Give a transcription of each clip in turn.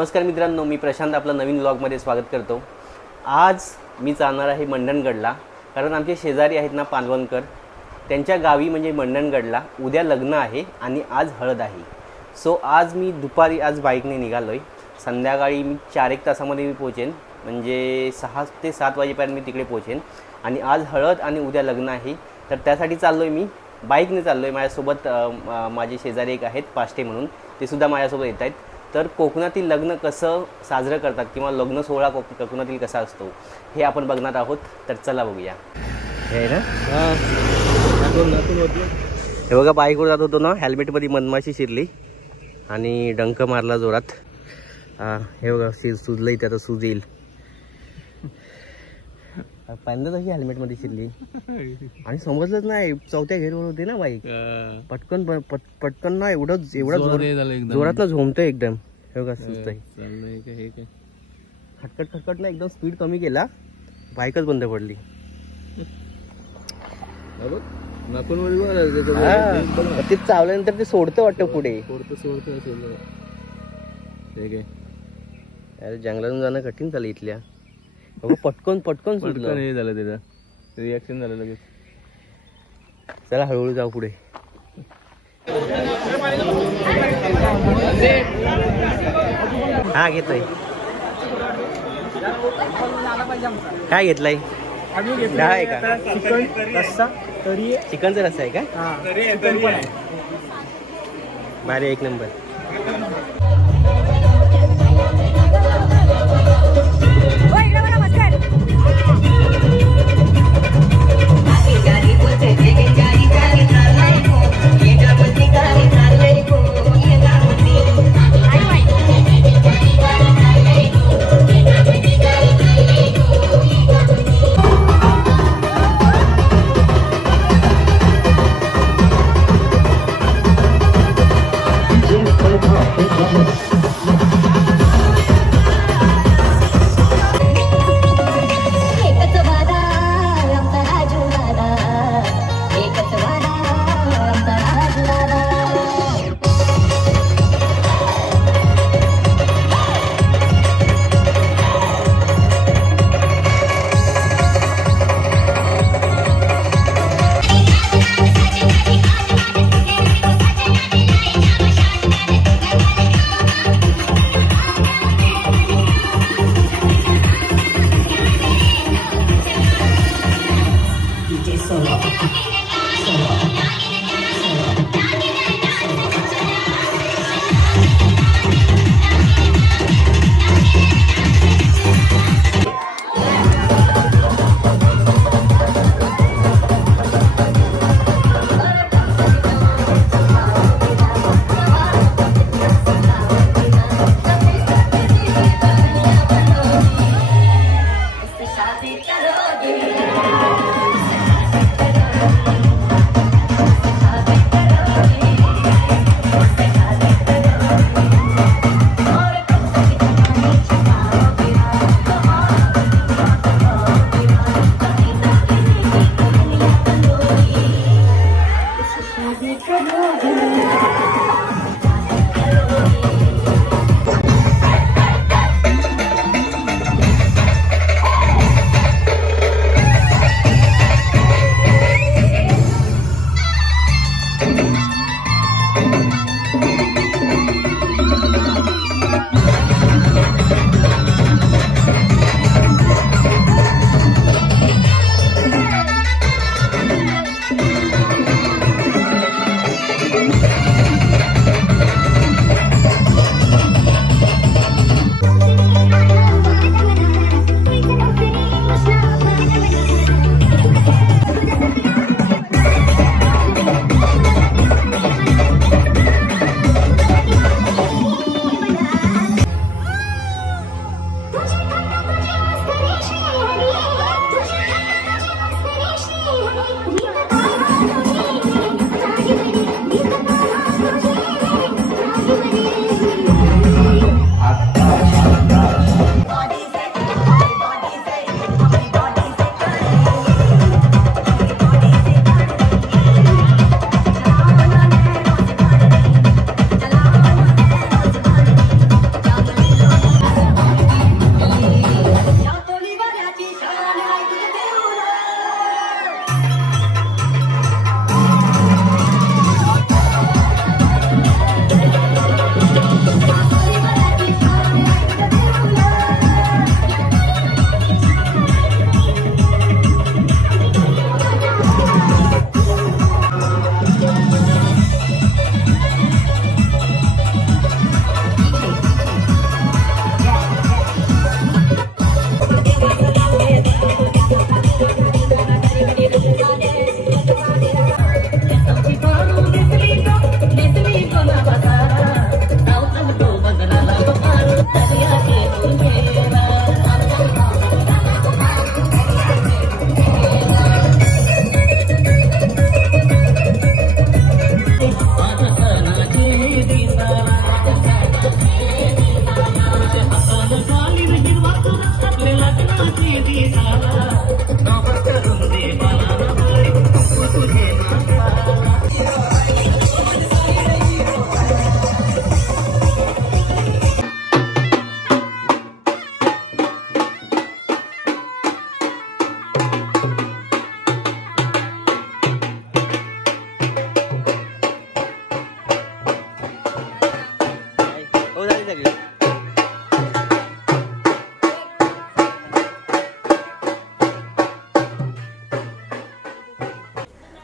नमस्कार मित्रांनो, मी प्रशांत आपलं नवीन व्लॉगमध्ये स्वागत करतो। आज मी जाणार आहे मंडणगडला, कारण आमचे शेजारी आहेत ना पालवणकर, त्यांच्या गावी म्हणजे मंडणगडला उद्या लग्न आहे आणि आज हळद आहे। सो आज मी दुपारी आज बाईकने निघालो आहे। संध्याकाळी मी 4-1 तासामध्ये मी पोहोचेन, म्हणजे 6 ते 7 वाजेपर्यंत मी तिकडे पोहोचेन। आणि आज हळद आणि उद्या लग्न आहे, तर त्यासाठी चाललो आहे मी बाईकने चाललो आहे। माझ्यासोबत माझे शेजारी एक आहेत पाष्टे म्हणून, ते सुद्धा माझ्यासोबत येत आहेत। तर कोकणातील लग्न कसं साजरं करतात किंवा लग्न सोहळा कोकणातील कसा असतो हे आपण बघणार आहोत। तर चला बघूया। हे ना हे बघा, बाईकवर जात होतो ना, हेल्मेटमध्ये मधमाशी शिरली आणि डंक मारला जोरात। हे बघा सुजलं इथे, आता सूज येईल। पहिल्यांदा तशी हेल्मेटमध्ये शिरली आणि समजलंच नाही, चौथ्या घेरवर होती ना बाईक, पटकन ना एवढा जोरात ना झोमतोय एकदम। हे बघा सुचतंय, खटखट ना एकदम स्पीड कमी केला, बाईकच बंद पडली। ते चावल्यानंतर ते सोडतं वाटतं पुढे, अरे जंगलातून जाणं कठीण झालं इथल्या। पटकन सुटलं, हे झालं त्याचं रिॲक्शन झालं लगेच। चला हळूहळू जाऊ पुढे। हा घेतलाय, काय घेतलाय? डाळ आहे का? चिकन रस्सा, तरी चिकनचा रस्सा आहे का? भारी, एक नंबर।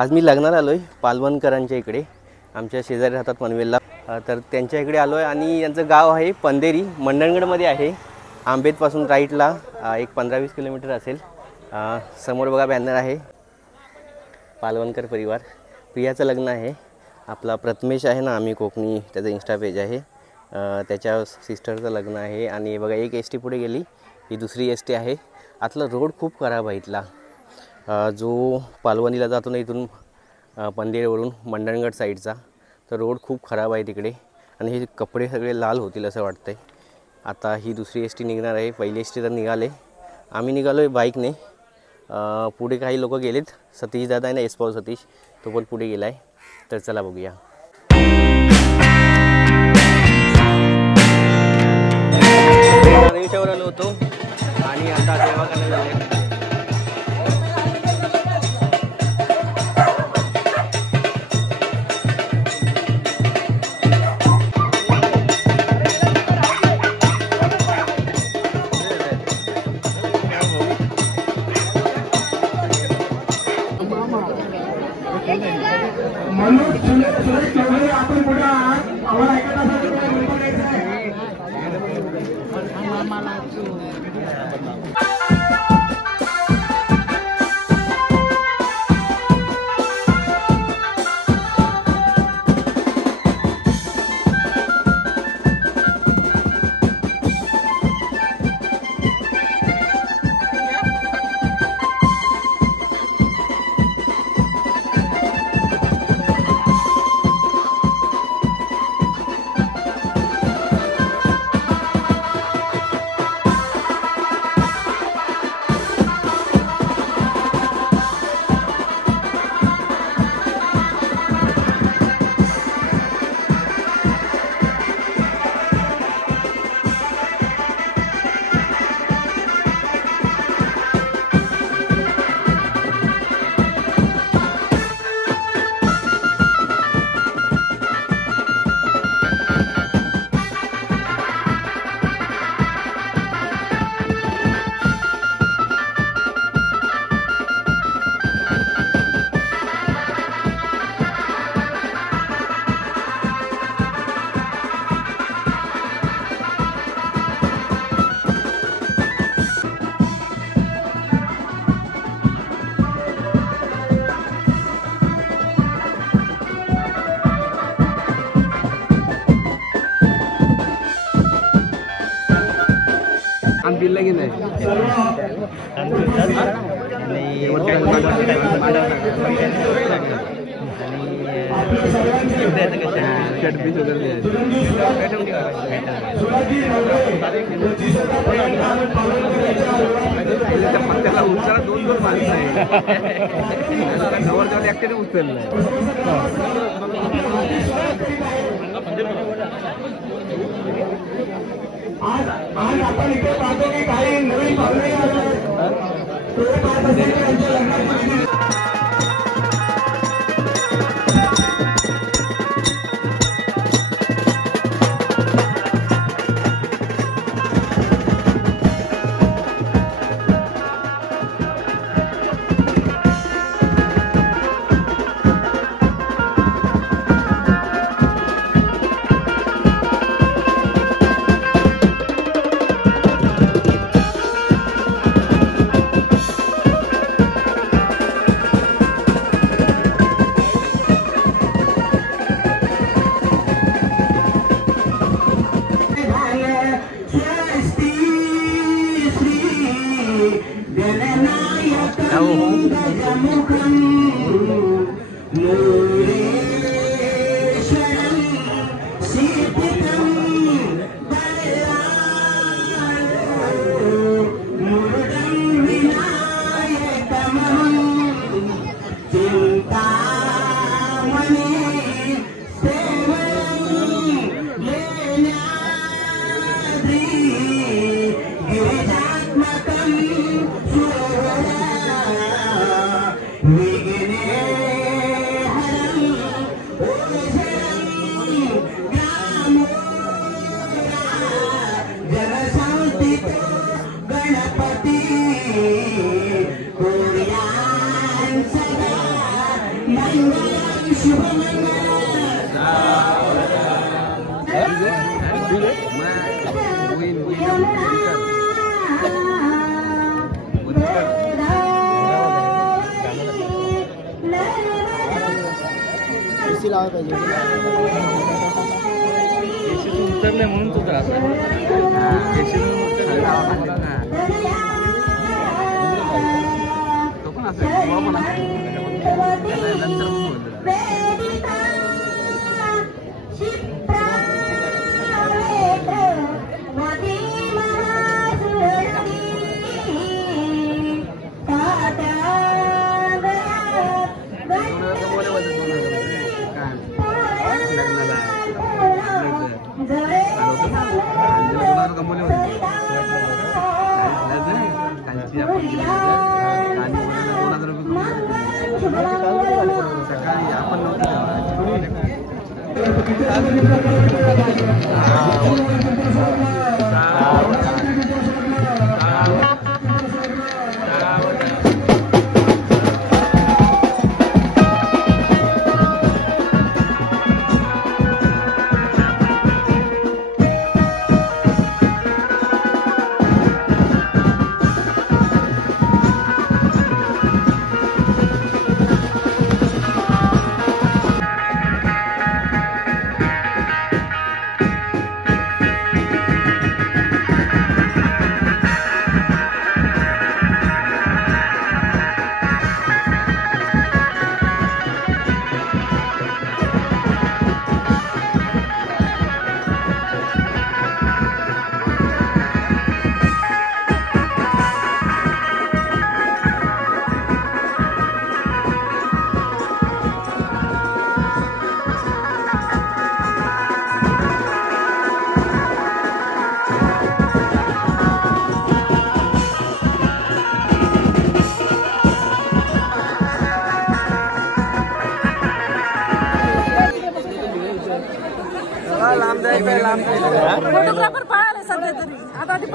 आज मी लग्नाला आलो आहे पालवणकरांच्या इकडे, आमच्या शेजारी राहतात पनवेलला, तर त्यांच्या इकडे आलो आहे आणि यांचं गाव आहे पंधेरी, मंडणगडमध्ये आहे. आंबेतपासून राईटला एक 15-20 किलोमीटर असेल. समोर बघा बॅनर आहे पालवणकर परिवार. प्रियाचं लग्न आहे. आपला प्रथमेश आहे ना, आम्ही कोकणी, त्याचं इंस्टा पेज आहे, त्याच्या सिस्टरचं लग्न आहे. आणि बघा एक एस टी पुढे गेली, ही दुसरी एस टी आहे. आतला रोड खूप खराब आहे इथला, जो पालवणीला जातो ना इथून पंधेरीवरून मंडणगड साईडचा, तर रोड खूप खराब आहे तिकडे. आणि हे कपडे सगळे लाल होतील असं वाटतंय. आता ही दुसरी एस टी निघणार आहे. पहिली एस टी तर निघाले, आम्ही निघालो आहे बाईकने. पुढे काही लोक गेलेत. सतीश दादा आहे ना, एसपाव सतीश, तो पण पुढे गेला आहे. तर चला बघूया. गणेशावर आलो होतो आणि आता सेवा करायला झाले. दिलं की नाही पत्त्याला उचला 2-2 माणसं आहे. जवळ एकट्याने उचललं. आज आपण इथे पाहतो की काही नवीन पाहुणे उतरले म्हणून तो त्रास आहे. तो पण असं फोटोग्राफर पळाले सध्या तरी आता आधी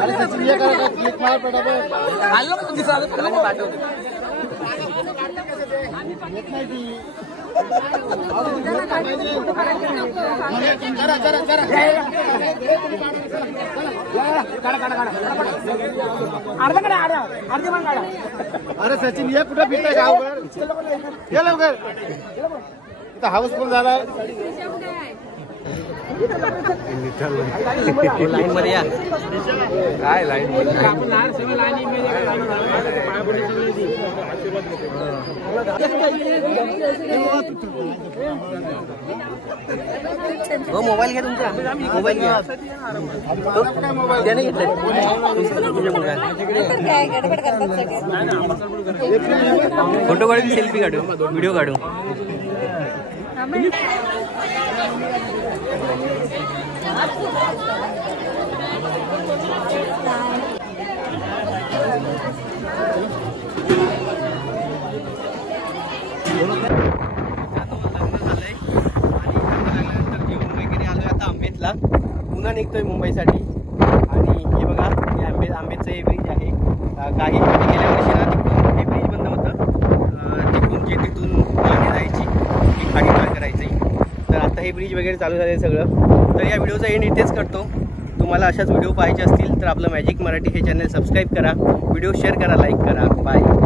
अरे सचिन ये कुठं फिरताय गावभर ये लवकर इथं हाऊसफुल झालाय लाईन मध्ये या काय लाईन हो मोबाईल घ्या तुमचा मोबाईल घ्या त्याने घेतलं फोटो काढू सेल्फी काढू व्हिडिओ काढू पुन्हा निघतोय मुंबईसाठी आणि हे बघा हे आंबेचं हे ब्रिज आहे काही गेल्या वर्षी ना तिकडून हे ब्रिज बंद होतं तिथून गाडी जायची ही खाडी पार करायची तर आता हे ब्रिज वगैरे चालू झाले सगळं तर या व्हिडिओचा एंड इथेच करतो तुम्हाला अशाच व्हिडिओ पाहायचे असतील तर आपलं मॅजिक मराठी हे चॅनल सबस्क्राईब करा व्हिडिओ शेअर करा लाईक करा बाय